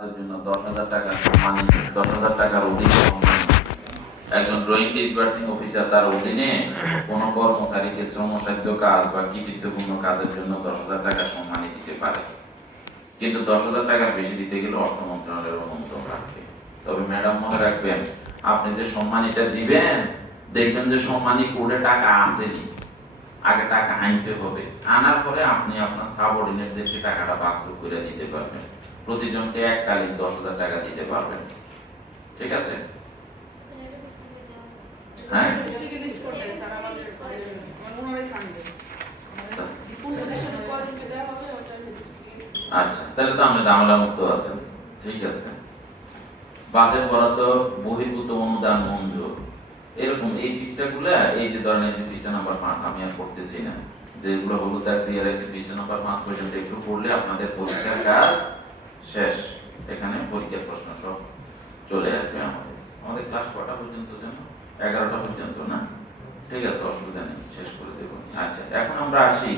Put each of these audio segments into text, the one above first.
জন্য 10,000 টাকা সম্মানী, 10,000 টাকার অধিক সম্মানী। একজন ড্রয়িং ডিসবার্সিং অফিসার তার অধীনে কোনো কর্মচারীকে শ্রমসাধ্য কাজ বা কৃতিত্বপূর্ণ কাজের জন্য 10,000 টাকা সম্মানী দিতে পারে, কিন্তু 10,000 টাকার বেশি দিতে গেলে অর্থ মন্ত্রণালয়ের অনুমোদন রাখবে। তবে ম্যাডাম মনে রাখবেন, আপনি যে সম্মানীটা দিবেন দেখবেন যে সম্মানী কোডে টাকা আসেনি, আগে টাকা আনতে হবে, আনার পরে আপনি আপনার সাবঅর্ডিনেটদেরকে টাকাটা ভাগযোগ করে দিতে পারবেন। প্রতিজনকে এককালীন 10,000 টাকা দিতে পারবেন। ঠিক আছে? হ্যাঁ, আচ্ছা, তাহলে তো আমরা ঝামেলা মুক্ত আছি। ঠিক আছে। বাজেট বরাদ্দ, বহির্ভূত অনুদান মঞ্জুর, এরকম এই পৃষ্ঠাগুলো, এই যে ধরনের যে পৃষ্ঠা নাম্বার 5 আমি আর করতেছি না, যেগুলো হলুদ দাগ দিয়ে রাখছি পৃষ্ঠা নাম্বার 5 পর্যন্ত একটু পড়লে আপনাদের পরীক্ষার কাজ শেষ। এখানে পরীক্ষার প্রশ্ন সব চলে আসবে। আমাদের ক্লাস কটা পর্যন্ত যেন? 11টা পর্যন্ত না? ঠিক আছে, অসুবিধা নেই, শেষ করে দেব। আচ্ছা, এখন আমরা আসি,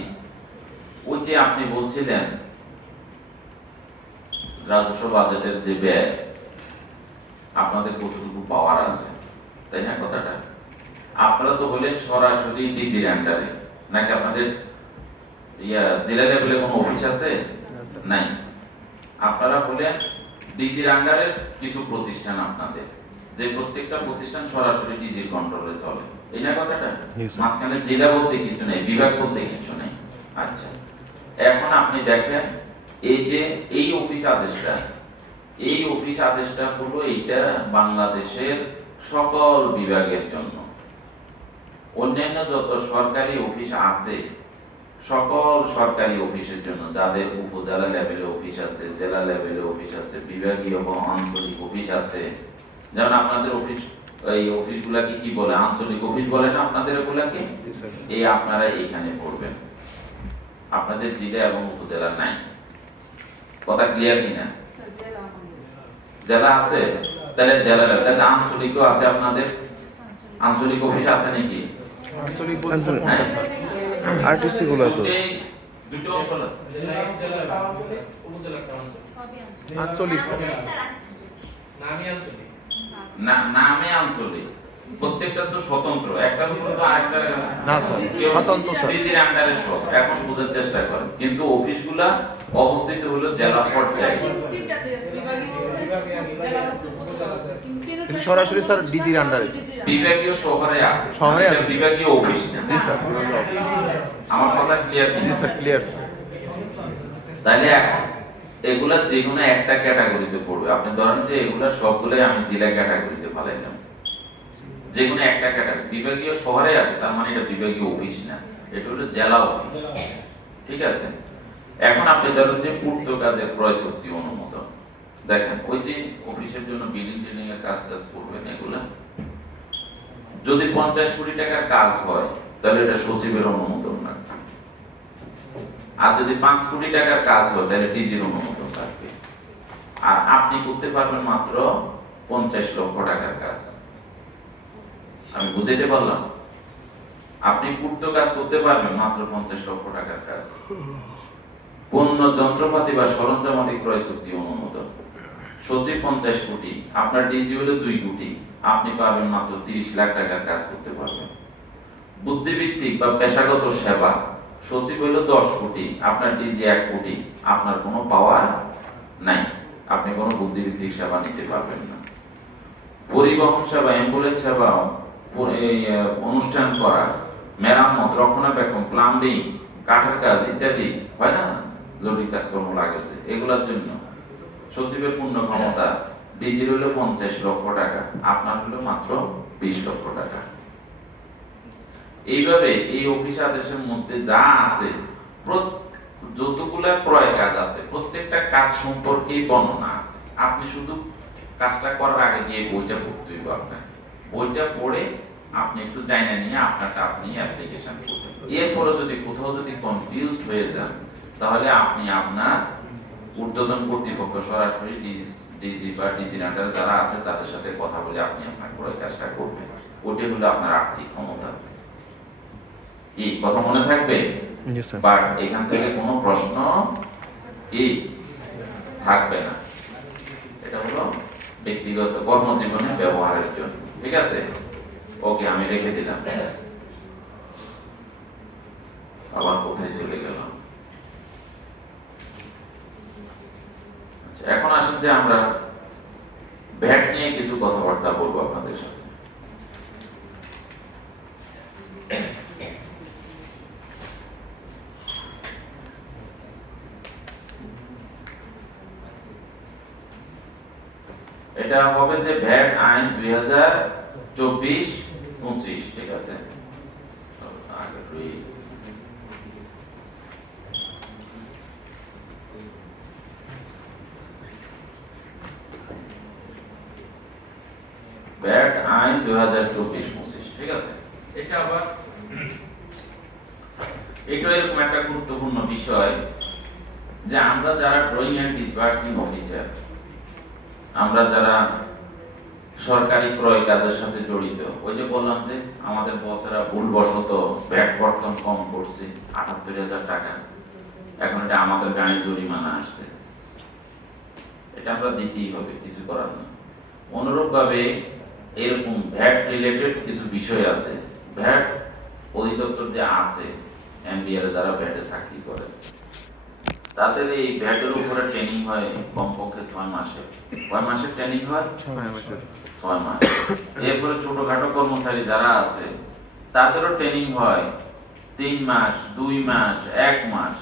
ওই যে আপনি বলছিলেন রাজস্ব বাজেটের যে ব্যয় আপনাদের কতটুকু পাওয়ার আছে, তাই না কথাটা? আপনারা তো হলেন সরাসরি ডিজির আন্ডারে, নাকি আপনাদের জেলা লেভেলে কোনো অফিস আছে? নাই। আপনারা হলেন ডিজির আন্ডারের কিছু প্রতিষ্ঠান, আপনাদের যে প্রত্যেকটা প্রতিষ্ঠান সরাসরি ডিজির কন্ট্রোলে চলে, এই না কথাটা? মাঝখানে জেলা বলতে কিছু নেই, বিভাগ বলতে কিছু নেই। আচ্ছা, এখন আপনি দেখেন এই যে এই অফিস আদেশটা হলো এইটা বাংলাদেশের সকল বিভাগের জন্য। অন্যান্য যত সরকারি অফিস আছে সকল সরকারি অফিসের জন্য, যাদের উপজেলা লেভেলে অফিস আছে, জেলা লেভেলে অফিস আছে, বিভাগীয় বা আঞ্চলিক অফিস আছে। যেমন আপনাদের অফিস, এই অফিসগুলাকে কি বলে? আঞ্চলিক অফিস বলে না আপনাদের এগুলাকে? এই আপনারা এখানে পড়বেন, আপনাদের জেলা এবং উপজেলা নাই। কথা ক্লিয়ার কিনা? জেলা আছে, তাহলে জেলা লেভেল, তাহলে আঞ্চলিকও আছে আপনাদের? আঞ্চলিক অফিস আছে নাকি? আঞ্চলিক আরটিসি গুলো তো দুটো অঞ্চল আছে, আঞ্চলিক নামে আঞ্চলিক, প্রত্যেকটা তো স্বতন্ত্র, একটা তো আরেকটা না স্যার, স্বতন্ত্র স্যার। ডিজির আন্ডারে সব এখন বোঝার চেষ্টা করেন, কিন্তু অফিসগুলা অবস্থিত হলো জেলা পর্যায়ে। কিন্তু সরাসরি স্যার ডিজির আন্ডারে, বিভাগীয় শহরে আছে, শহরে আছে, বিভাগীয় অফিস না। জি স্যার। আমার কথা ক্লিয়ার? জি স্যার, ক্লিয়ার। তাহলে এগুলা যে কোনো একটা ক্যাটাগরিতে পড়বে। আপনি ধরেন যে এগুলা সবগুলোই আমি জেলা ক্যাটাগরিতে ফেলাইলাম, যে কোনো একটা ক্যাটাগরি। বিভাগীয় শহরে আছে তার মানে এটা বিভাগীয় অফিস না, এটা হলো জেলা অফিস। ঠিক আছে? এখন আপনি ধরেন যে পূর্ত কাজের ক্রয় চুক্তি অনুমোদন, দেখেন ওই যে অফিসের জন্য বিল্ডিং টিল্ডিং এর কাজ করবেন, এগুলা যদি 50 কোটি টাকার কাজ হয় তাহলে এটা সচিবের অনুমোদন লাগবে, আর যদি 5 কোটি টাকার কাজ হয় তাহলে ডিজির অনুমোদন লাগবে। আর আপনি করতে পারবেন মাত্র 50 লক্ষ টাকার কাজ। আমি বুঝাইতে পারলাম? আপনি পূর্ত কাজ করতে পারবেন মাত্র 50 লক্ষ টাকার কাজ। পণ্য যন্ত্রপাতি বা সরঞ্জামাদি ক্রয় চুক্তি অনুমোদন, সচিব 50 কোটি, আপনার ডিজি হলো 2 কোটি, আপনি পাবেন মাত্র 30 লাখ টাকার কাজ করতে পারবেন। বুদ্ধিভিত্তিক বা পেশাগত সেবা, সচিব হলো 10 কোটি, আপনার ডিজি 1 কোটি, আপনার কোনো পাওয়ার নাই, আপনি কোনো বুদ্ধিভিত্তিক সেবা নিতে পারবেন না। পরিবহন সেবা, অ্যাম্বুলেন্স সেবা, অনুষ্ঠান করা, মেরামত, রক্ষণাবেক্ষণ, প্লাম্বিং, কাঠের কাজ ইত্যাদি হয় না, জরুরি কাজকর্ম লাগেছে, এগুলোর জন্য সচিবের পূর্ণ ক্ষমতা, ডিজির হলো 50 লক্ষ টাকা, আপনার হলো মাত্র 20 লক্ষ টাকা। এইভাবে এই অফিস আদেশের মধ্যে যা আছে, যতগুলা ক্রয় কাজ আছে প্রত্যেকটা কাজ সম্পর্কে বর্ণনা আছে। আপনি শুধু কাজটা করার আগে গিয়ে বইটা পড়তে হইব, আপনার বইটা পড়ে আপনি একটু জানা নিয়ে আপনারটা আপনি অ্যাপ্লিকেশন করবেন। এরপরে যদি কোথাও যদি কনফিউজড হয়ে যান তাহলে আপনি আপনার ঊর্ধ্বতন কর্তৃপক্ষ সরাসরি ডিজি বা ডিজির আন্ডারে যারা আছে তাদের সাথে কথা বলে আপনি আপনার ক্রয় কাজটা করবেন। ওটাই হলো আপনার আর্থিক ক্ষমতা। কি কথা মনে থাকবে? বাট এখান থেকে কোনো প্রশ্ন কি থাকবে না। ব্যক্তিগত কর্মজীবনে ব্যবহারের জন্য। ঠিক আছে, ওকে, আমি রেখে দিলাম। আবার কোথায় চলে গেলাম? আচ্ছা, এখন আসেন যে আমরা ভ্যাট নিয়ে কিছু কথাবার্তা বলবো আপনাদের সাথে। এটা হবে যে ভ্যাট আইন 2024-25। ঠিক আছে, ভ্যাট আইন 2024-25। ঠিক আছে, এটা আবার এটা এরকম একটা গুরুত্বপূর্ণ বিষয় যে আমরা যারা ড্রয়িং এন্ড ডিসবার্সিং অফিসার, আমরা যারা সরকারি ক্রয় কাজের সাথে জড়িত, ওই যে বললাম যে আমাদের বসেরা ভুলবশত ভ্যাট বর্তন কম করছে ৭৮,০০০ টাকা, এখন এটা আমাদের গাড়ি জরিমানা আসছে, এটা আমরা দিতেই হবে, কিছু করার নেই। অনুরূপভাবে এরকম ভ্যাট রিলেটেড কিছু বিষয় আছে, ভ্যাট অধিদপ্তর যে আছে এমবিআর যারা ভ্যাটে চাকরি করে, তাদের এই ভ্যাটের উপরে ট্রেনিং হয় কমপক্ষে ৬ মাসে। কয় মাসের ট্রেনিং হয়? ৬ মাস। এরপরে ছোটখাটো কর্মচারী যারা আছে তাদেরও ট্রেনিং হয় ৩ মাস, ২ মাস, ১ মাস।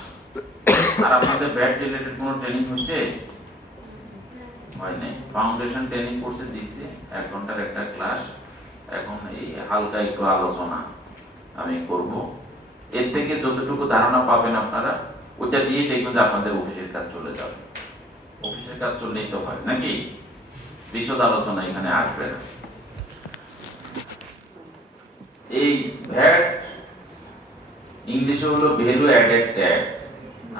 আর আপনাদের ভ্যাট রিলেটেড কোনো ট্রেনিং হচ্ছে? হয় নাই। ফাউন্ডেশন ট্রেনিং কোর্সে দিয়েছি, ১ ঘন্টার একটা ক্লাস। এখন এই হালকা একটু আলোচনা আমি করব। এর থেকে যতটুকু ধারণা পাবেন আপনারা, ওইটা দিয়ে দেখবেন যে আপনাদের অফিসের কাজ চলে যাবে। অফিসের কাজ চললেই তো হয় নাকি? বিশদ আলোচনা এখানে আসবে না। এই ভ্যাট ইংলিশে হলো ভ্যালু অ্যাডেড ট্যাক্স,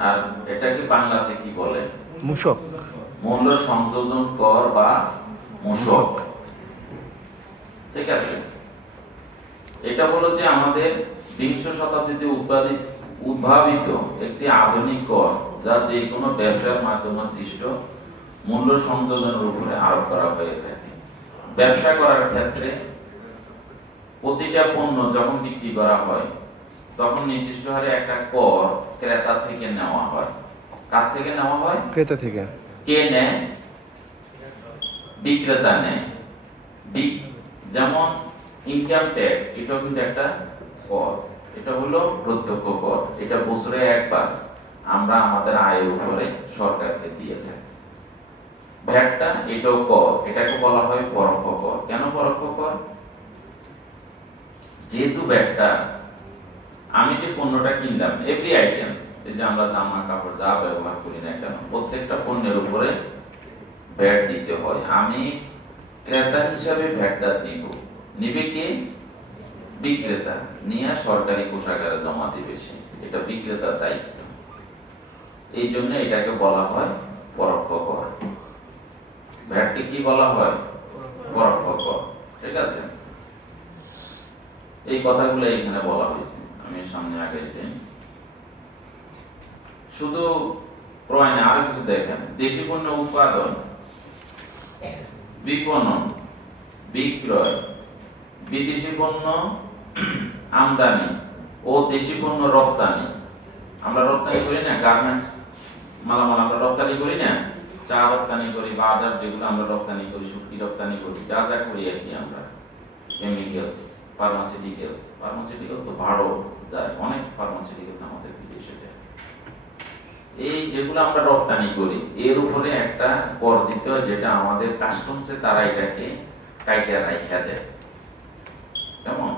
আর এটাকে বাংলাতে কি বলে? মূসক। মূল্য সংযোজন কর বা মূসক। ঠিক আছে, এটা হলো যে আমাদের বিংশ শতাব্দীতে উদ্ভাবিত একটি আধুনিক কর, যা যে কোনো ব্যবসার মাধ্যমে সৃষ্ট মূল্য সংযোজনের উপরে আরোপ করা হয়ে থাকে। ব্যবসা করার ক্ষেত্রে প্রতিটা পণ্য যখন বিক্রি করা হয় তখন নির্দিষ্ট হারে একটা কর ক্রেতা থেকে নেওয়া হয়। কার থেকে নেওয়া হয়? ক্রেতা থেকে। কে নেয়? বিক্রেতা নেয়। যেমন ইনকাম ট্যাক্স, এটাও কিন্তু একটা কর, এটা হলো প্রত্যক্ষ কর, এটা বছরে একবার আমরা আমাদের আয়ের উপরে সরকারকে দিয়ে থাকি। ভ্যাটটা এটাও কর, এটাকে বলা হয় পরোক্ষ কর। কেন পরোক্ষ কর? যেহেতু ভ্যাটটা আমি যে পণ্যটা কিনলাম, এভরি আইটেমস, এই যে আমরা জামা কাপড় যা ব্যবহার করি না কেন, প্রত্যেকটা পণ্যের উপরে ভ্যাট দিতে হয়। আমি ক্রেতা হিসাবে ভ্যাটটা দিব, নিবে কে? বিক্রেতা। নিয়ে সরকারি কোষাগারে জমা দিবে সে, এটা বিক্রেতার দায়িত্ব। এই জন্য এটাকে বলা হয় পরোক্ষ কর। ভ্যাটকে কি বলা হয়? পরোক্ষ কর। ঠিক আছে, এই কথাগুলো এখানে বলা হয়েছে, আমি সামনে আগাইছি। শুধু ক্রয় না, আরো কিছু দেখেন। দেশি পণ্য উৎপাদন, বিপণন, বিক্রয়, বিদেশি পণ্য আমদানি ও দেশি পণ্য রপ্তানি। আমরা রপ্তানি করি না, গার্মেন্টস মালামাল আমরা রপ্তানি করি না, চা রপ্তানি করি বা আদার যেগুলো আমরা রপ্তানি করি, শুটকি রপ্তানি করি, যা যা করি আর কি আমরা। কেমিক্যালস, ফার্মাসিউটিক্যালস তো ভাড়ো যায়, অনেক ফার্মাসিউটিক্যালস আমাদের বিদেশে যায়। এই যেগুলো আমরা রপ্তানি করি এর উপরে একটা কর দিতে হয়, যেটা আমাদের কাস্টমসে তারা এটাকে কাইটা রাইখা দেয়। কেমন?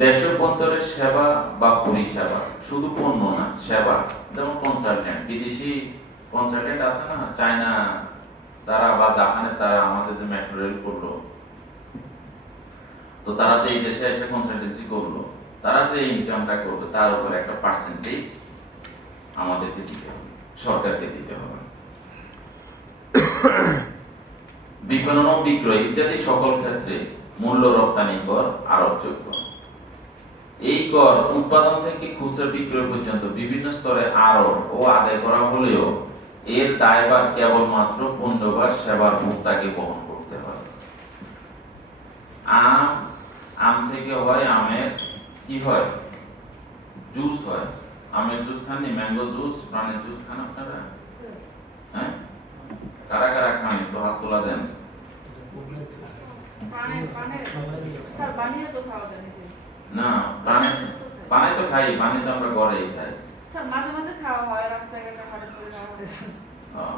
দেশাভ্যন্তরের সেবা বা পরিষেবা, শুধু পণ্য না, সেবা। যেমন কনসালটেন্ট, বিদেশি কনসালটেন্ট আছে না, চায়না তারা বা জাপানে তারা আমাদের যে মেট্রো রেল করলো, তো তারা যে এই দেশে এসে কনসালটেন্সি করলো, তারা যে ইনকামটা করবে তার উপর একটা পার্সেন্টেজ আমাদেরকে দিতে হবে, সরকারকে দিতে হবে। বিপণন ও বিক্রয় ইত্যাদি সকল ক্ষেত্রে মূল্য রপ্তানি কর আরোপযোগ্য। এই কর উৎপাদন থেকে খুচরা বিক্রয় পর্যন্ত বিভিন্ন স্তরে আরোপ ও আদায় করা হলেও এর দায়ভার কেবলমাত্র পণ্য বা সেবার ভোক্তাকে বহন করতে হয়। আম থেকে হয় আমের কি হয়, জুস হয়। আমের জুস খাননি? ম্যাঙ্গো জুস, প্রাণের জুস খান আপনারা? হ্যাঁ, কারা কারা খান একটু হাত তোলা দেন। না, পানি তো খাই, পানি তো আমরা ঘরেই খাই।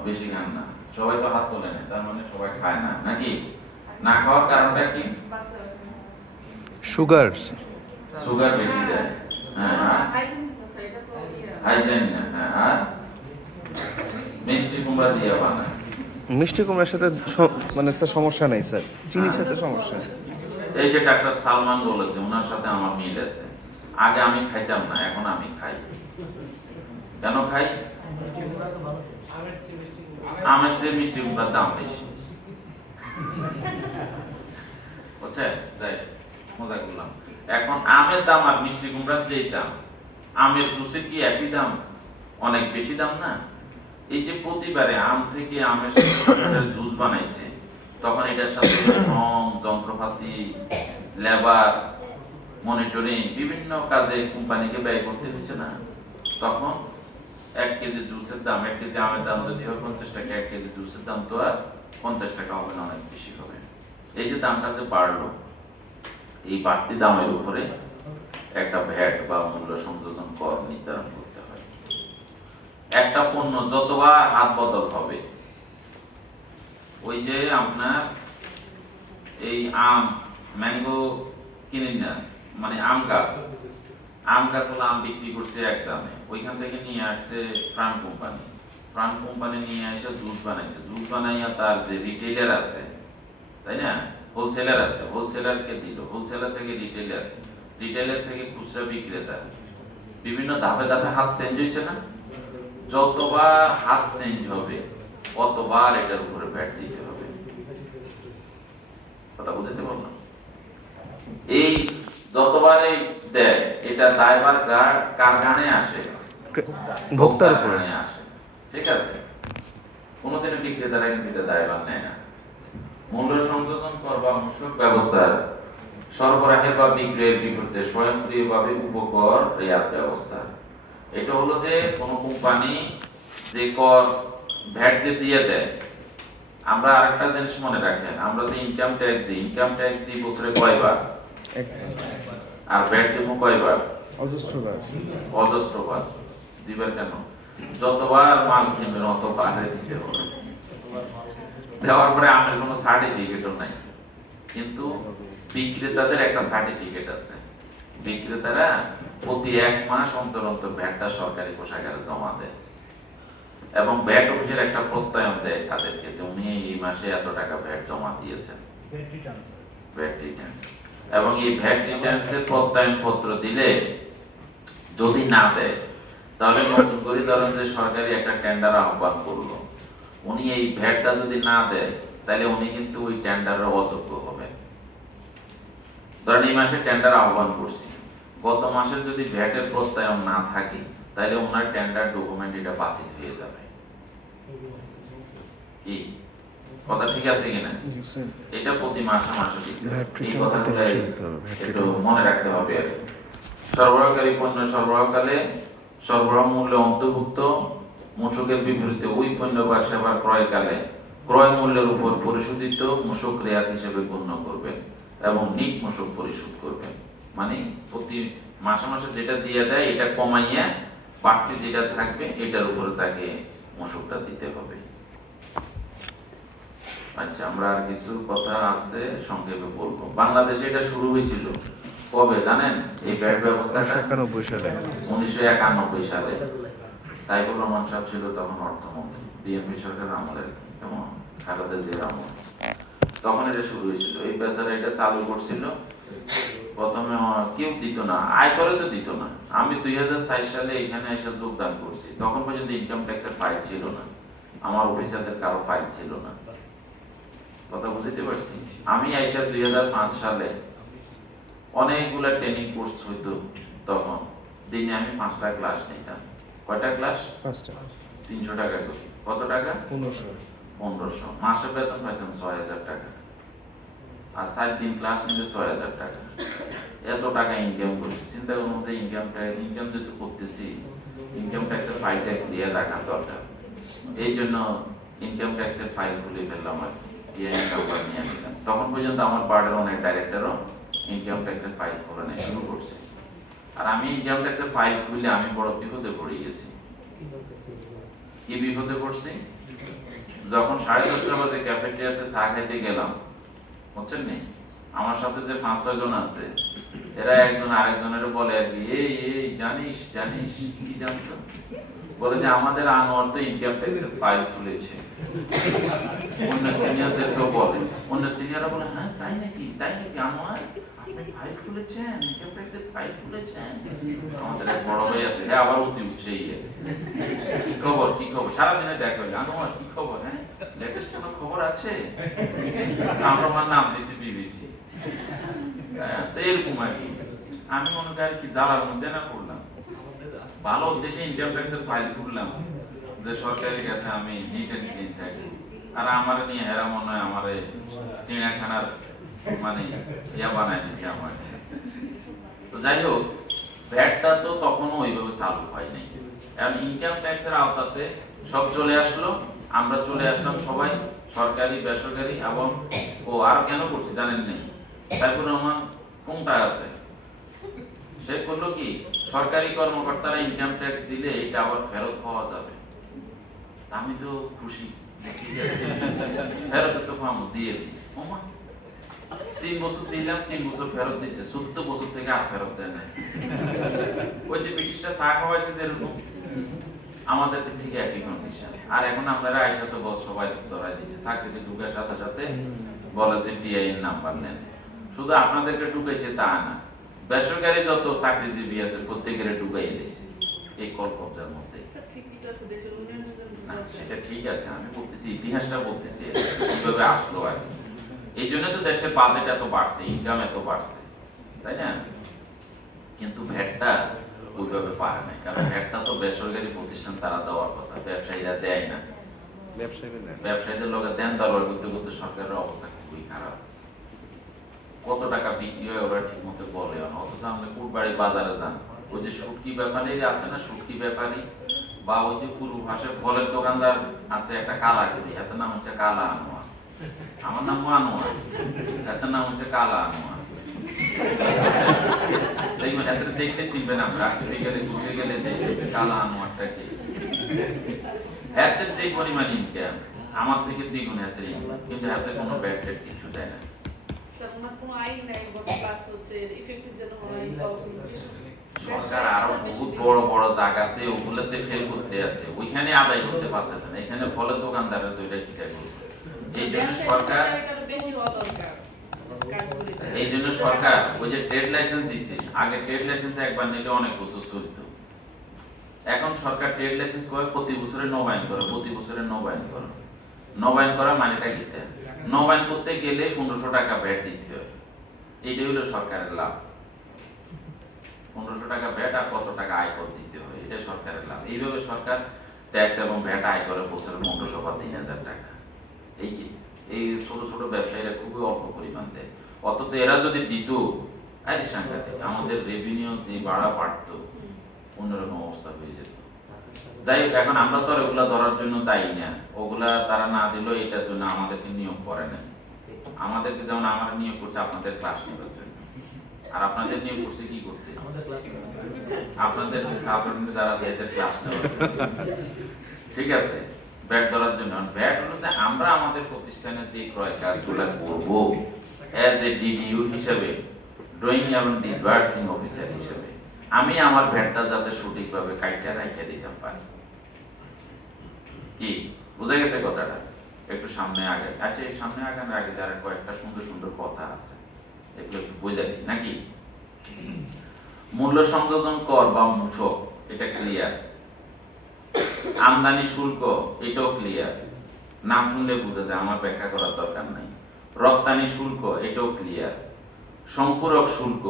বেশি খান না, সবাই তো হাত তোলে না, তার মানে সবাই খায় না নাকি? না খাওয়ার কারণটা কি? সুগার সুগার বেশি দেয়। হ্যাঁ, হাইজেন না। হ্যাঁ, আর মিষ্টি কুমড়া দিয়ে বানায়। মিষ্টি কুমড়ার সাথে মানে স্যার সমস্যা নেই স্যার, চিনির সাথে সমস্যা। এই যে ডাক্তার সালমান বলেছে, ওনার সাথে আমার মিল আছে। আগে আমি খাইতাম না, এখন আমি খাই। কেন খাই? আমের চেয়ে মিষ্টি কুমড়ার দাম বেশি, বুঝছেন? তাই মজা করলাম। এখন আমের দাম আর মিষ্টি কুমড়ার যেই দাম, আমের জুসের কি একই দাম? অনেক বেশি দাম না? এই যে প্রতিবারে আম থেকে আমের জুস বানাইছে, তখন এটার সাথে শ্রম, যন্ত্রপাতি, লেবার, মনিটরিং, বিভিন্ন কাজে কোম্পানিকে ব্যয় করতে হয়েছে না? তখন 1 কেজি জুসের দাম, 1 কেজি আমের দাম যদি হয় 50 টাকা, 1 কেজি জুসের দাম তো আর 50 টাকা হবে না, অনেক বেশি হবে। এই যে দামটা যে বাড়লো, এই বাড়তি দামের উপরে একটা ভ্যাট বা মূল্য সংযোজন কর নির্ধারণ করতে হয়। একটা পণ্য যতবার হাত বদল হবে, ওই যে আপনার এই আম, ম্যাঙ্গো কিনে না, মানে আম গাছ হলো আম বিক্রি করছে এক দামে, ওইখান থেকে নিয়ে আসছে প্রাণ কোম্পানি নিয়ে এসে জুস বানাইছে, জুস বানাইয়া তার যে রিটেইলার আছে, তাই না, হোলসেলার আছে, হোলসেলারকে দিল, হোলসেলার থেকে রিটেইলার থেকে খুচরা বিক্রেতা, বিভিন্ন ধাপে ধাপে হাত চেঞ্জ হয়েছে না? যতবার হাত চেঞ্জ হবে কতবার এটার উপরে ভ্যাট দিতে হবে। কথা বুঝতে পারলাম? এই যতবার এই দেয়, এটা দায়ভার কার গানে আসে? ভোক্তার উপরে আসে। ঠিক আছে, কোনোদিনও বিক্রেতারা কিন্তু এটা দায়ভার নেয় না। মূল্য সংযোজন কর বা মূসক ব্যবস্থার সরবরাহের বা বিক্রয়ের বিপরীতে স্বয়ংক্রিয়ভাবে উপকর রেয়াত ব্যবস্থা। এটা হলো যে কোনো কোম্পানি যে কর ভ্যাট যে দিয়ে দেয়, আমরা আরেকটা জিনিস মনে রাখেন, আমরা তো ইনকাম ট্যাক্স দিই বছরে কয়বার? আর ভ্যাট দেবো কয়বার? অজস্রবার। দিবার কেন? যতবার মাল কিনবেন অতবার দিতে হবে। দেওয়ার পরে আমাদের কোনো সার্টিফিকেটও নাই, কিন্তু বিক্রেতাদের একটা সার্টিফিকেট আছে। বিক্রেতারা প্রতি 1 মাস অন্তর অন্তর ভ্যাটটা সরকারি কোষাগারে জমা দেয়, এবং ভ্যাট অফিসের একটা প্রত্যয়ন দেয় তাদেরকে যে উনি এই মাসে এত টাকা ভ্যাট জমা দিয়েছেন, ভ্যাট রিটার্ন। এবং এই ভ্যাট রিটার্নসের প্রত্যয়ন পত্র দিলে যদি না দেয়, তাহলে নতুন করে ধরেন যে সরকারি একটা টেন্ডার আহ্বান করলো, উনি এই ভ্যাটটা যদি না দেয়, তাহলে উনি কিন্তু ওই টেন্ডারের অযোগ্য হবে। ধরেন এই মাসে টেন্ডার আহ্বান করছি, গত মাসে যদি ভ্যাটের প্রত্যয়ন না থাকে, তাহলে ওনার টেন্ডার ডকুমেন্ট এটা বাতিল হয়ে যাবে। কি কথা ঠিক আছে কিনা? এটা প্রতি মাসে দিতে হবে। এই কথাগুলো একটু মনে রাখতে হবে। সরবরাহকারী পণ্য সরবরাহকালে সরবরাহ মূল্যে অন্তর্ভুক্ত মূসকের বিপরীতে ওই পণ্য বা সেবার ক্রয়কালে ক্রয় মূল্যের উপর পরিশোধিত মূসক রেয়াত হিসেবে গণ্য করবেন এবং নিট মূসক পরিশোধ করবেন। মানে প্রতি মাসে যেটা দিয়ে দেয়, এটা কমাইয়া বাড়তি যেটা থাকবে এটার উপরে তাকে মূসকটা দিতে হবে। আচ্ছা, আমরা আর কিছু কথা আছে সংক্ষেপে বলবো। বাংলাদেশে এটা শুরু হয়েছিল কবে জানেন? এই ভ্যাট ব্যবস্থাটা 1991 সালে। সাইফুর রহমান সাহেব ছিল তখন অর্থমন্ত্রী, বিএনপি সরকারের আমলে, কেমন খালেদা জিয়ার আমল, তখন এটা শুরু হয়েছিল। এই বেচারা এটা চালু করছিল, প্রথমে কেউ দিত না, আয়করে তো দিত না। আমি 2004 সালে এখানে এসে যোগদান করছি, তখন পর্যন্ত ইনকাম ট্যাক্সের ফাইল ছিল না, আমার অফিসারদের কারো ফাইল ছিল না। কথা বুঝতে পারছি? আমি আইসা 2005 সালে অনেকগুলা ট্রেনিং কোর্স হইতো, তখন দিনে আমি 5টা ক্লাস নিতাম। কয়টা ক্লাস? 5টা। 300 টাকা করে। কত টাকা? 1500। 1500, মাসে বেতন পাইতাম 6000 টাকা, আর 7 দিন ক্লাস নিলে 6000 টাকা। এত টাকা ইনকাম করছি, চিন্তা করুন যে ইনকাম যেহেতু করতেছি, ইনকাম ট্যাক্সের ফাইলটা ক্লিয়ার রাখা দরকার। এই জন্য ইনকাম ট্যাক্সের ফাইল খুলে ফেললাম আর কি, টিআইএন নাম্বার নিয়ে নিলাম। তখন পর্যন্ত আমার বার্ডের অনেক ডাইরেক্টরও ইনকাম ট্যাক্সের ফাইল খোলা নেই, শুরু করছে। আর আমি ইনকাম ট্যাক্সের ফাইল খুললে আমি বড় বিপদে পড়ে গেছি। কি বিপদে পড়ছি? যখন 10:30 বাজে ক্যাফেটেরিয়াতে চা খাইতে গেলাম, বুঝছেন নি, আমার সাথে যে 5-6 জন আছে, এরা একজন আরেকজনের বলে আর কি, এই এই জানিস জানিস কি জানতো, বলে যে আমাদের আনোয়ার তো ইনকাম ট্যাক্সের ফাইল খুলেছে। অন্য সিনিয়রদেরকেও বলে, অন্য সিনিয়ররা বলে, হ্যাঁ তাই নাকি আনোয়ার, আপনি ফাইল খুলেছেন, ইনকাম ট্যাক্সের ফাইল খুলেছেন? আমাদের এক বড় ভাই আছে, হ্যাঁ আবার অতি উৎসাহী, কি খবর কি খবর, সারাদিনে দেখা হইল, আনোয়ার কি খবর, হ্যাঁ লেটেস্ট কোনো খবর আছে? আমরা আমার নাম দিছি বিবিসি। তো এরকম আর কি, আমি মনে করি কি জ্বালার মধ্যে না করলাম, ভালো উদ্দেশ্যে ইনকাম ট্যাক্সের ফাইল খুললাম যে সরকারের কাছে আমি নিচে নিচে থাকি, আর আমার নিয়ে হেরা মনে হয় আমার চিড়িয়াখানার মানে ইয়া বানায় দিচ্ছে আমাকে। তো যাই হোক, ভ্যাটটা তো তখনও ওইভাবে চালু হয় নাই, কারণ ইনকাম ট্যাক্সের আওতাতে সব চলে আসলো, আমরা চলে আসলাম সবাই, সরকারি বেসরকারি, এবং ও আর কেন করছি জানেন নেই, সাইফুর রহমান কোনটা আছে, সে করলো কি, সরকারি কর্মকর্তারা ইনকাম ট্যাক্স দিলে এটা আবার ফেরত পাওয়া যাবে। আমি তো খুশি, ফেরত তো পাবো, দিয়ে দিই। 3 বছর দিলাম, 3 বছর ফেরত দিচ্ছে, 74 বছর থেকে আর ফেরত দেয় না। ওই যে ব্রিটিশটা চা খাওয়াইছে যেরকম, আমাদের ঠিক একই কন্ডিশন। আর এখন আপনারা আইসা তো সবাই ধরাই দিচ্ছে, চাকরিতে ঢুকার সাথে সাথে বলে যে টিআইএন নাম্বার নেন। শুধু আপনাদেরকে ঢুকাইছে তা না, বেসরকারি যত চাকরিজীবী আছে প্রত্যেকের ঢুকাই দিয়েছে এই কলকবজার মধ্যে। সেটা ঠিক আছে, আমি বলতেছি ইতিহাসটা বলতেছি কিভাবে আসলো আর কি। এই জন্য তো দেশের বাজেট এত বাড়ছে, ইনকাম এত বাড়ছে, তাই না? কিন্তু ভ্যাটটা ওইভাবে পারে নাই, কারণ ভ্যাটটা তো বেসরকারি প্রতিষ্ঠান তারা দেওয়ার কথা, ব্যবসায়ীরা দেয় না। ব্যবসায়ীদের লোকের দেন দরবার করতে করতে সরকারের অবস্থা খুবই খারাপ। কত টাকা বিক্রি হয় ওরা ঠিক মতো বলে না, অথচ আমরা কুটবাড়ি বাজারে যান, ওই যে শুটকি ব্যাপারী আছে না, শুটকি ব্যাপারী, বা ওই যে পুরো ভাষায় ফলের দোকানদার আছে একটা কালা করি, এত নাম হচ্ছে কালা আনোয়ার, আমার নাম আনোয়ার, এত নাম হচ্ছে কালা আনোয়ার। দেখবেন এত দেখতে চিনবেন, আমরা রাস্তায় গেলে ঘুরতে গেলে দেখবেন কালা আনোয়ারটা কে। হাতের যে পরিমাণ ইনকাম আমার থেকে দ্বিগুণ হাতের ইনকাম, কিন্তু হাতে কোনো ব্যাড ট্যাড কিছু দেয় না। সরকার আরো বহুত বড় বড় জায়গাতে ওগুলোতে ফেল করতে আছে, ওইখানে আদায় করতে পারতেছে না, এখানে ফলের দোকানদারের দুইটা কি করবে। এই জন্য সরকার ওই যে ট্রেড লাইসেন্স দিছে, আগে ট্রেড লাইসেন্স একবার নিলে অনেক বছর চলতো, এখন সরকার ট্রেড লাইসেন্স করে প্রতি বছরে নবায়ন করে, প্রতি বছরে নবায়ন করা মানেটা কি, নবায়ন করতে গেলে 1500 টাকা ভ্যাট দিতে হয়, এইটাই হলো সরকারের লাভ। 1500 টাকা ভ্যাট আর কত টাকা আয়কর দিতে হয়, এটাই সরকারের লাভ। এইভাবে সরকার ট্যাক্স এবং ভ্যাট আয় করে বছরে 1500 বা 3000 টাকা। এই ছোট ছোট ব্যবসায়ীরা খুবই অল্প পরিমাণ দেয়, অথচ এরা যদি দিত আরে সাংঘাতিক, আমাদের রেভিনিউ যে বাড়া বাড়তো, অন্যরকম অবস্থা হয়ে যেত। যাই হোক, এখন আমরা তো আর ওগুলা ধরার জন্য দায়ী না, ওগুলা তারা না দিল এটার জন্য আমাদেরকে নিয়োগ করে নাই। আমাদেরকে যেমন আমার নিয়োগ করছে আপনাদের ক্লাস নেবার জন্য, আর আপনাদের নিয়োগ করছে কি করছে, আপনাদের সাবঅর্ডিনেট যারা এদের ক্লাস নেওয়ার, ঠিক আছে, ব্যাট ধরার জন্য। ব্যাট হলো যে আমরা আমাদের প্রতিষ্ঠানে যে ক্রয় কাজগুলো করবো অ্যাজ এ ডিডিইউ হিসেবে, ড্রয়িং এবং ডিসবার্সিং অফিসার হিসেবে, আমি আমার ভ্যাটটা যাতে সঠিকভাবে কাইটা রাইখে দিতে পারি। কি বুঝা গেছে কথাটা? একটু সামনে আগে, আচ্ছা এই সামনে আগানোর আগে যারা কয়েকটা সুন্দর সুন্দর কথা আছে এগুলো একটু বোঝা দিই নাকি। মূল্য সংযোজন কর বা মূসক, এটা ক্লিয়ার। আমদানি শুল্ক, এটাও ক্লিয়ার, নাম শুনলে বুঝা যায়, আমার ব্যাখ্যা করার দরকার নাই। রপ্তানি শুল্ক, এটাও ক্লিয়ার। সম্পূরক শুল্ক,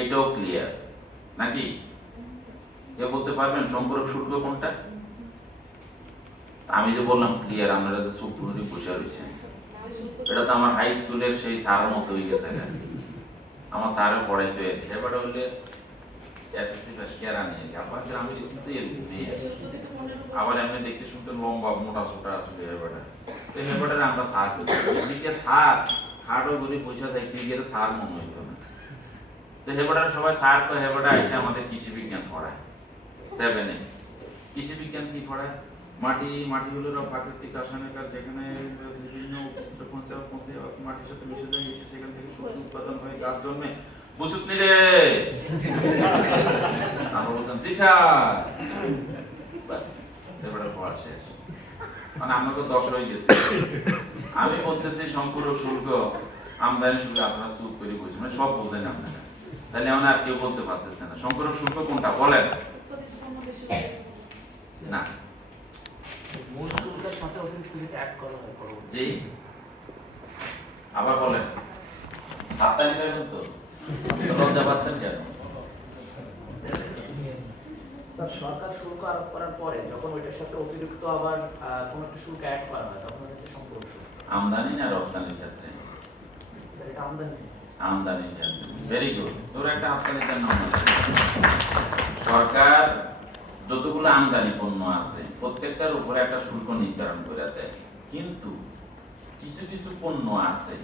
এটাও ক্লিয়ার নাকি? কে বলতে পারবেন সম্পূরক শুল্ক কোনটা? আমি যে বললাম ক্লিয়ার, আপনারা যে চুপ করে বসে রয়েছেন, এটা তো আমার হাই স্কুলের সেই স্যারের মতো হয়ে গেছে। আমার স্যারের পড়াইতে এবার হলে এসএসসি পাস কেরা নিয়ে আবার গ্রামের স্কুলে আবার এমনি দেখতে শুনতে লম্বা মোটা সোটা আসলে এবারে তো এবারে আমরা স্যার এদিকে স্যার হাড়ো করে পয়সা দেয় ক্রিকেট স্যার মনে হইতো না। তো হেবারে সবাই স্যার তো হেবারে এসে আমাদের কৃষি বিজ্ঞান পড়ায় 7-এ। কৃষি বিজ্ঞান কি পড়ায়? মাটিগুলোর প্রাকৃতিক রাসায়নিক কাজ, যেখানে বিভিন্ন মাটির সাথে মিশে যায়, মিশে সেখান থেকে শক্তি উৎপাদন হয়ে গাছ জন্মে। বুঝছিস নি রে? আমরা বলতাম দিশা বাস, এবারে পড়া শেষ। মানে আমাকে 10 হয়ে গেছে। আমি বলতেছি সম্পূরক শুল্ক, আমদানি শুল্ক, আপনারা চুপ করে বলছেন, মানে সব বলতেন আপনারা। তাহলে আমরা আর কেউ বলতে পারতেছে না সম্পূরক শুল্ক কোনটা বলেন না। মূল শুল্কের সাথে অতিরিক্ত যেটা অ্যাড করা হয় জি আবার বলেন, হাততালি দেবেন তো, লজ্জা পাচ্ছেন কেন? স্যার, সরকার শুল্ক আরোপ করার পরে যখন ওইটার সাথে অতিরিক্ত আবার কোন একটা শুল্ক অ্যাড করা হয় তখন হচ্ছে সম্পূর্ণ শুল্ক। আমদানি না রপ্তানির ক্ষেত্রে? স্যার, এটা আমদানি। আমদানির ক্ষেত্রে ভেরি গুড, তোর একটা হাততালির নাম আছে। সরকার যতগুলো আমদানি পণ্য আছে প্রত্যেকটার উপরে একটা শুল্ক নির্ধারণ করে দেয়, কিন্তু কিছু কিছু পণ্য আছে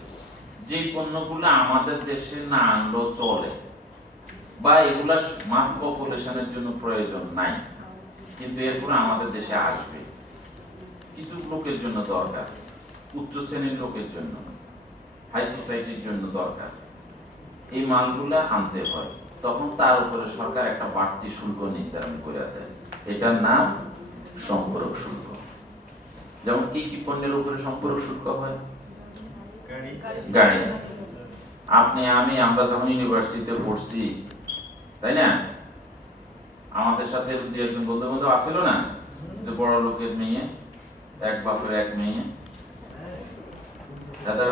যে পণ্যগুলো আমাদের দেশে না আনলেও চলে, বা এগুলা মাস পপুলেশনের জন্য প্রয়োজন নাই, কিন্তু এরপর আমাদের দেশে আসবে, কিছু লোকের জন্য দরকার, উচ্চ শ্রেণীর লোকের জন্য, হাই সোসাইটির জন্য দরকার, এই মালগুলা আনতে হয়, তখন তার উপরে সরকার একটা বাড়তি শুল্ক নির্ধারণ করে দেয়, এটার নাম সম্পূরক শুল্ক। যেমন কি কি পণ্যের উপরে সম্পূরক শুল্ক হয়? গাড়ি। আপনি আমরা যখন ইউনিভার্সিটিতে পড়ছি, তাই না, আমাদের সাথে দু একজন বন্ধু বান্ধব আছিল না, যে বড় লোকের মেয়ে, এক বাপের এক মেয়ে, তাদের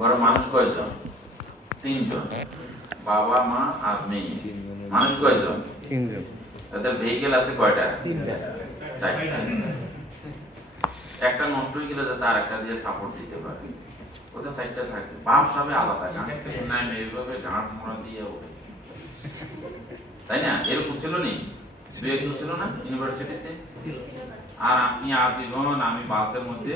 বড় মানুষ কয়জন? 3 জন, বাবা মা আর মেয়ে। মানুষ কয়জন? 3 জন। তাদের ভেহিকেল আছে কয়টা? 3টা। 4টা। একটা নষ্ট হয়ে গেলে যাতে আরেকটা দিয়ে সাপোর্ট দিতে পারে, ওদের 4টা থাকে। বাপ সবে আলাদা, গান নাই এইভাবে গাঁট মোড়া দিয়ে ওঠে, তাই না? এরকম ছিল নি? দু একজন ছিল না ইউনিভার্সিটিতে? আর আপনি আজীবন আমি বাসের মধ্যে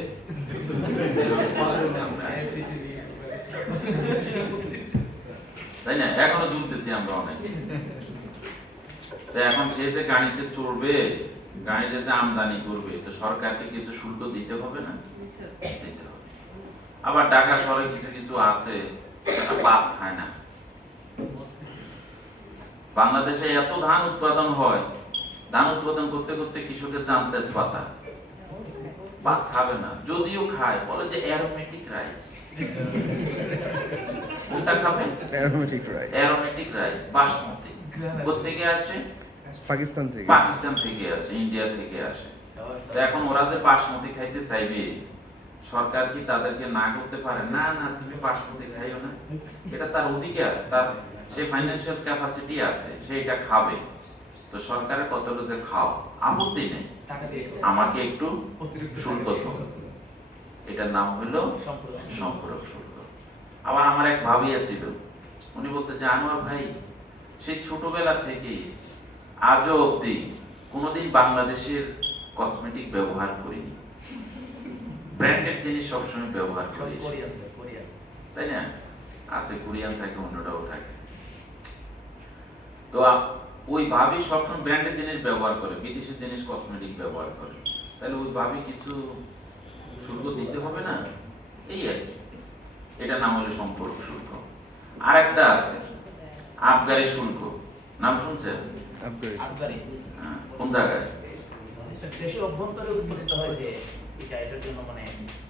তাই না, এখনো ঝুলতেছি আমরা অনেকে। এখন সে যে গাড়িতে চড়বে, গাড়িতে যে আমদানি করবে, তো সরকারকে কিছু শুল্ক দিতে হবে না? দিতে হবে। আবার ঢাকা শহরে কিছু কিছু আছে বাদ খায় না। বাংলাদেশে এত ধান উৎপাদন হয়, ধান উৎপাদন করতে করতে কৃষকের জানতে পাতা ভাত খাবে না, যদিও খায় বলে যে অ্যারোমেটিক রাইস। কোনটা খাবে? Aromatic rice. Aromatic rice basmati. কোত্থেকে আসে? পাকিস্তান থেকে। পাকিস্তান থেকে আসে, ইন্ডিয়া থেকে আসে। তো এখন ওরা যে বাসমতি খাইতে চাইবে, সরকার কি তাদেরকে না করতে পারে? না না, তুমি বাসমতি খাইও না, এটা তার অধিকার, তার সে ফাইন্যান্সিয়াল ক্যাপাসিটি আছে, সে এটা খাবে। তো সরকারের কত যে খাও, আপত্তি নেই, আমাকে একটু শুল্ক দাও। এটার নাম হলো সম্পূরক শুল্ক। আবার আমার এক ভাবি ছিল, উনি বলতে যে আনোয়ার ভাই, সেই ছোটবেলা থেকে আজও অবধি কোনোদিন বাংলাদেশের কসমেটিক ব্যবহার করিনি, ব্র্যান্ডেড জিনিস সবসময় ব্যবহার করি, তাই না? আছে কোরিয়ান থাকে, অন্যটাও থাকে। তো ওই ভাবি সবসময় ব্র্যান্ডেড জিনিস ব্যবহার করে, বিদেশি জিনিস কসমেটিক ব্যবহার করে, তাহলে ওই ভাবি কিছু শুল্ক দিতে হবে না? এই আর কি, এটা নাম হলো সম্পূরক শুল্ক। আর একটা আছে আবগারি শুল্ক, নাম শুনছেন? কোন জায়গায়? দেশের অভ্যন্তরে উৎপাদিত হয় যে এটা, এটার জন্য মানে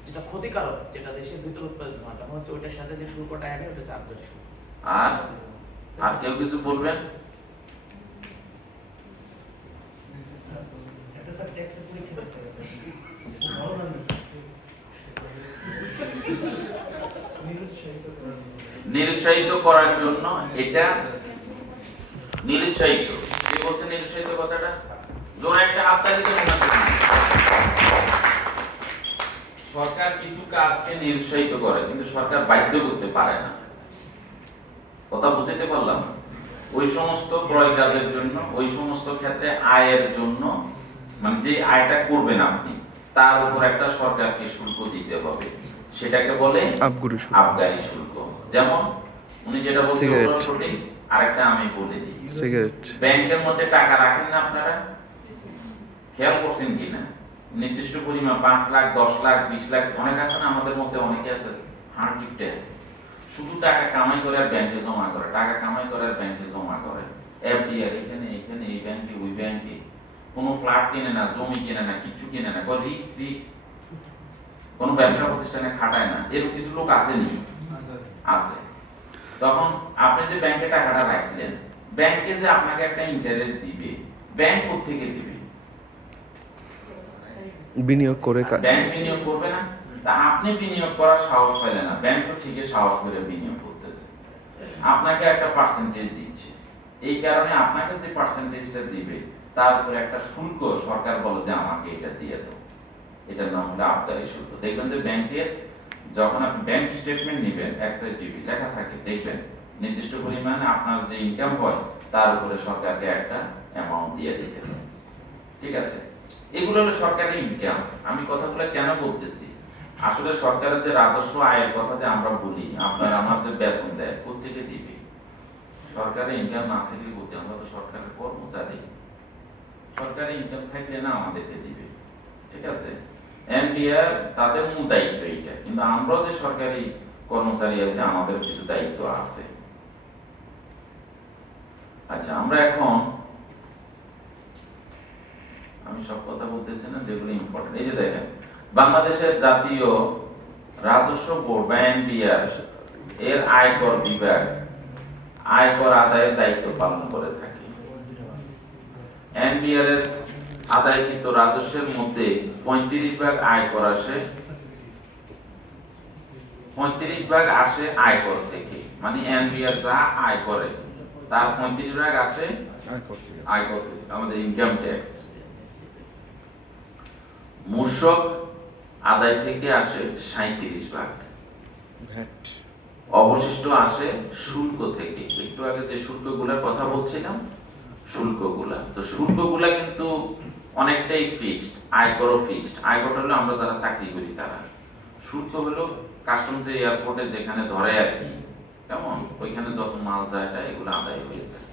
যেটা ক্ষতিকারক, যেটা দেশের ভিতরে উৎপাদিত হয়, তখন হচ্ছে ওইটার সাথে যে শুল্কটা অ্যাড হয় ওটা হচ্ছে আবগারি শুল্ক। আর কেউ কিছু বলবেন? নিরুৎসাহিত করার জন্য এটা নিরুৎসাহিত। কে বলছে নিরুৎসাহিত কথাটা? জোরে একটা হাততালি দিতে মনে সরকার কিছু কাজকে নিরুৎসাহিত করে, কিন্তু সরকার বাধ্য করতে পারে না। কথা বুঝতে পারলাম? ওই সমস্ত ক্রয় কাজের জন্য, ওই সমস্ত ক্ষেত্রে আয়ের জন্য, মানে যে আয়টা করবেন আপনি, তার উপর একটা সরকারকে শুল্ক দিতে হবে। সেটাকে বলে আবগারি শুল্ক। আবগারি শুল্ক। যেমন উনি যেটা বলছেন সিগারেট। ওটা সঠিক, আরেকটা আমি বলে দিই। সিগারেট। ব্যাংকের মধ্যে টাকা রাখেন না আপনারা? খেয়াল করছেন কিনা? নির্দিষ্ট পরিমাণ 5 লাখ, 10 লাখ, 20 লাখ, অনেক আছে না আমাদের মধ্যে, অনেকে আছে হাড় কিপটে, শুধু টাকা কামাই করে আর ব্যাংকে জমা করে, টাকা কামাই করে আর ব্যাংকে জমা করে। এফডি আর এখানে এখানে, এই ব্যাংকে ওই ব্যাংকে, কোনো ফ্ল্যাট কিনে না, জমি কিনে না, কিছু কিনে না, রিক্স রিক্স, কোনো ব্যবসা প্রতিষ্ঠানে খাটায় না। এরকম কিছু লোক আসেনি? আছে। তখন আপনি যে ব্যাংকে টাকাটা রাখলেন, ব্যাংকে যে আপনাকে একটা ইন্টারেস্ট দিবে, ব্যাংক কোত্থেকে দিবে? বিনিয়োগ করে ব্যাংক বিনিয়োগ করবে না? তা আপনি বিনিয়োগ করার সাহস পাইলেন না, ব্যাংক তো ঠিকই সাহস করে বিনিয়োগ করতেছে, আপনাকে একটা পার্সেন্টেজ দিচ্ছে। এই কারণে আপনাকে যে পার্সেন্টেজটা দিবে তার উপরে একটা শুল্ক সরকার বলে যে আমাকে এটা দিয়ে দাও। এটার নাম হলো আবগারি শুল্ক। দেখবেন যে ব্যাংকের যখন আপনি ব্যাংক স্টেটমেন্ট নেবেন, এক্সআইটিভি লেখা থাকে, দেখবেন নির্দিষ্ট পরিমাণে আপনার যে ইনকাম হয় তার উপরে সরকারকে একটা অ্যামাউন্ট দিয়ে দিতে হবে। ঠিক আছে? এগুলো হলো সরকারের ইনকাম। আমি কথাগুলো কেন বলতেছি, আসলে সরকারের যে রাজস্ব আয়ের কথা যে আমরা বলি, আপনার আমার যে বেতন দেয় কোথেকে দিবে? সরকারের ইনকাম না থাকলে বলতে, আমরা তো সরকারের কর্মচারী, সরকারের ইনকাম থাকলে না আমাদেরকে দিবে। ঠিক আছে? এনবিআর তাদের মূল দায়িত্ব এইটা, কিন্তু আমরাও যে সরকারি কর্মচারী আছে, আমাদের কিছু দায়িত্ব আছে। আচ্ছা, আমরা এখন, আমি সব কথা বলতেছি না, যেগুলো ইম্পর্টেন্ট। এই যে দেখেন, বাংলাদেশের জাতীয় রাজস্ব বোর্ড বা এনবিআর এর আয়কর বিভাগ আয়কর আদায়ের দায়িত্ব পালন করে থাকে। এনবিআর এর আদায়কৃত রাজস্বের মধ্যে 35% আয়কর আসে, 35% আসে আয়কর থেকে, মানে এনবিআর যা আয় করে তার 35% আসে আয়কর থেকে, আমাদের ইনকাম ট্যাক্স। মূসক আদায় থেকে আসে 37%, ভ্যাট। অবশিষ্ট আসে শুল্ক থেকে। একটু আগে যে শুল্কগুলোর কথা বলছিলাম, শুল্কগুলা, তো শুল্কগুলা কিন্তু অনেকটাই ফিক্সড, আয়করও ফিক্সড। আয়করটা হলো আমরা যারা চাকরি করি তারা, শুল্ক হলো কাস্টমস এয়ারপোর্টে যেখানে ধরে আর কি, কেমন ওইখানে যত মাল যায় এগুলো আদায় হয়ে যায়।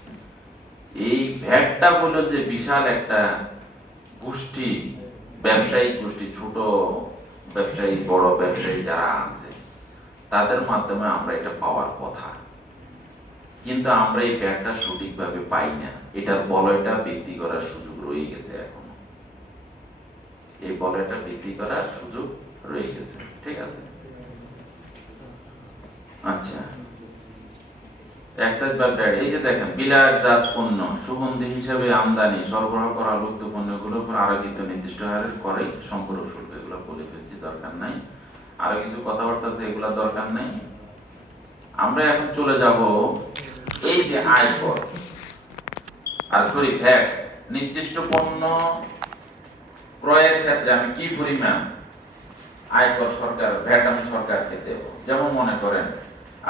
এই ভ্যাটটা হলো যে বিশাল একটা গোষ্ঠী, ব্যবসায়িক গোষ্ঠী, ছোট ব্যবসায়ী, বড় ব্যবসায়ী যারা আছে, তাদের মাধ্যমে আমরা এটা পাওয়ার কথা, কিন্তু আমরা এই ভ্যাটটা সঠিকভাবে পাই না। এটার বলয়টা বৃদ্ধি করার সুযোগ রয়ে গেছে এখনো, এই বলয়টা বৃদ্ধি করার সুযোগ রয়ে গেছে। ঠিক আছে? আচ্ছা, এক্সাইজ বা ভ্যাট, এই যে দেখেন, বিলাসজাত পণ্য, সুগন্ধি হিসাবে আমদানি সরবরাহ করা লুপ্ত পণ্যগুলোর উপর আরোপিত নির্দিষ্ট হারের করে সম্পূরক শুল্ক। এগুলো বলে ফেলছি, দরকার নাই। আরো কিছু কথাবার্তা আছে, এগুলা দরকার নাই। আমরা এখন চলে যাব এই যে আয়কর আর ভ্যাট, নির্দিষ্ট পণ্য ক্রয়ের ক্ষেত্রে আমি কি পরিমাণ আয়কর সরকার, ভ্যাট আমি সরকারকে দেব। যেমন মনে করেন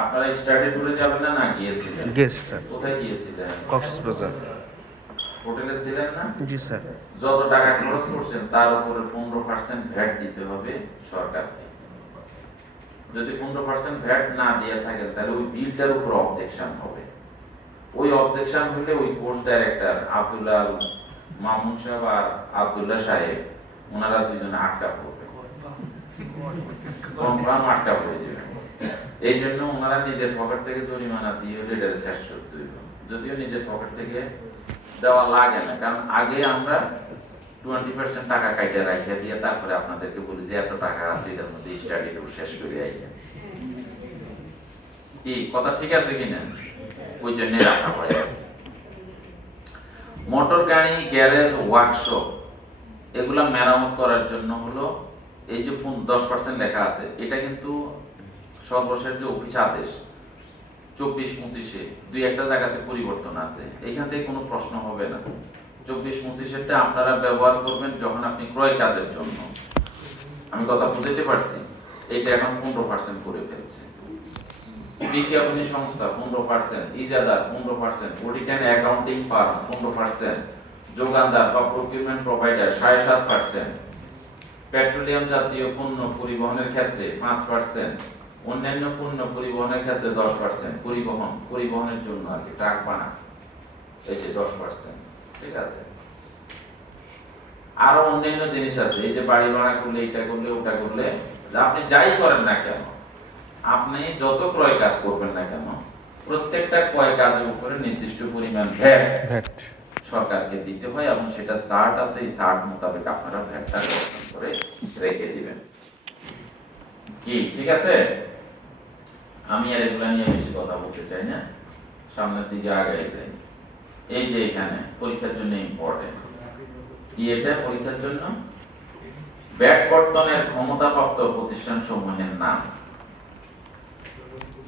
আপনারা স্টাডি ট্যুরে যাবেন না, গিয়েছিলেন? গেছি স্যার। কোথায় গিয়েছিলেন? কক্সবাজার। হোটেলে ছিলেন না? জি স্যার। যত টাকা খরচ করছেন তার উপরে 15% ভ্যাট দিতে হবে সরকারকে। যদি 15% ভ্যাট না দিয়ে থাকেন, তাহলে ওই বিলটার উপর অবজেকশন হবে। ওই অবজেকশন হলে ওই কোর্স ডাইরেক্টর আব্দুল্লাহ মামুন সাহেব আর আব্দুল্লাহ সাহেব, ওনারা দুইজনে আটকা পড়বে, কনফার্ম আটকা পড়ে যাবে। এই জন্য ওনারা নিজের পকেট থেকে জরিমানা দিয়ে হলে এটা শেষ করতে হইব। যদিও নিজের পকেট থেকে দেওয়া লাগে না, কারণ আগে আমরা 20% টাকা কাইটা রাখিয়া দিয়ে তারপরে আপনাদেরকে বলি যে এত টাকা আছে, এটার মধ্যে স্টাডি ট্যুর শেষ করে আইয়া। কি কথা ঠিক আছে কিনা? ওই জন্য রাখা হয়। মোটর গাড়ি, গ্যারেজ, ওয়ার্কশপ, এগুলা মেরামত করার জন্য হলো এই যে 10% লেখা আছে, এটা কিন্তু সর্বশেষ যে অফিস আদেশ 24-25-এ দুই একটা জায়গাতে পরিবর্তন আছে, এখান থেকে কোনো প্রশ্ন হবে না। 24-25-এরটা আপনারা ব্যবহার করবেন যখন আপনি ক্রয় কাজের জন্য, আমি কথা বুঝতে পারছি? এটা এখন 15% করে ফেলছে। বিজ্ঞাপনী সংস্থা 15%, ইজাদার 15%, অডিট অ্যান্ড অ্যাকাউন্টিং ফার্ম 15%, যোগানদার বা প্রকিউরমেন্ট প্রোভাইডার 7.5%, পেট্রোলিয়াম জাতীয় পণ্য পরিবহনের ক্ষেত্রে 5%, অন্যান্য পণ্য পরিবহনের ক্ষেত্রে 10%, পরিবহনের জন্য আর কি ট্রাক বানা এই যে 10%, ঠিক আছে। আরো অন্যান্য জিনিস আছে, এই যে বাড়ি ভাড়া করলে, এটা করলে, ওটা করলে, আপনি যাই করেন না কেন, আপনি যত ক্রয় কাজ করবেন না কেন, প্রত্যেকটা ক্রয় কাজের উপরে নির্দিষ্ট পরিমাণ ভ্যাট সরকারকে দিতে হয় এবং সেটা চার্ট আছে, এই চার্ট মোতাবেক আপনারা ভ্যাটটা গঠন করে রেখে দিবেন। কি ঠিক আছে? আমি আর এগুলা নিয়ে বেশি কথা বলতে চাই না, সামনের দিকে আগাই যাই। এই যে এখানে পরীক্ষার জন্য ইম্পর্টেন্ট কি, এটা পরীক্ষার জন্য ভ্যাট কর্তনের ক্ষমতাপ্রাপ্ত প্রতিষ্ঠান সমূহের নাম।